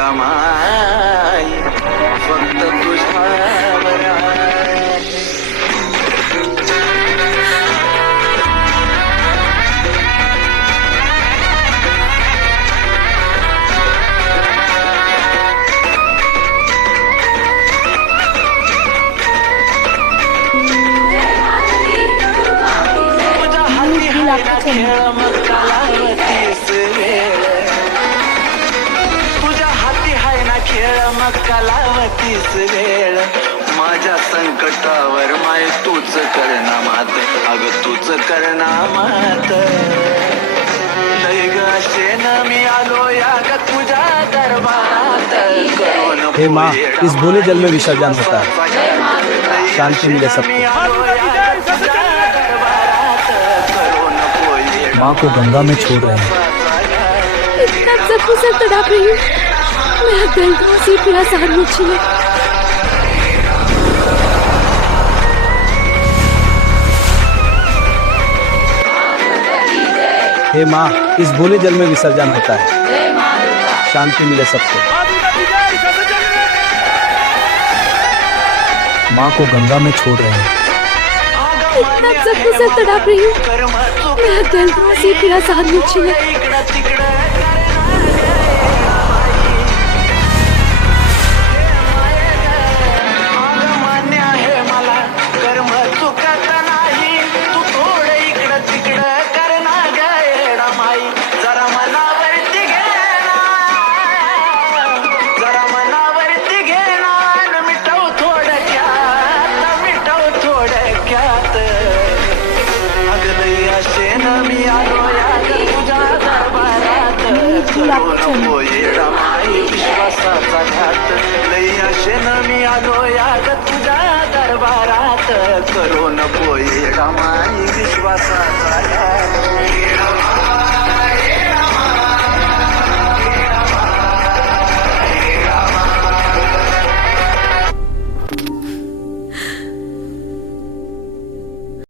येडा माई फक्त तुझ्यावर आहे. तुझ्या हाती हाय ना खेळ मग कलावतीस वेळ. तुझ्या हाती हाय ना खेळ मग कलावतीस वेळ. माझ्या संकटावर माय तूच करना मात, अग तूच करना मात. लय ग शेन मी आलो या ग तुझ्या दरबारात. करून हे माँ, इस भोले जल में विसर्जन होता है, शांति मिले सबको। माँ को गंगा में छोड़ रहे हैं। इतना जख्म से तड़प रही हूँ, मेरा दिल तो उसी पिया सहन में छिले। हे माँ, इस भोले जल में विसर्जन होता है, शांति मिले सबको। माँ को गंगा में छोड़ रहे हैं। इतना जख्म से तड़प रही हूँ, मेरा दिल तो उसी पिया सहन में छिले। मी आलो या तुझ्या दरबारात. करू नको येडा माई विश्वासाचा घात. लय आशेन मी आलो या तुझ्या दरबारात. करू नको येडा माई विश्वासाचा घात.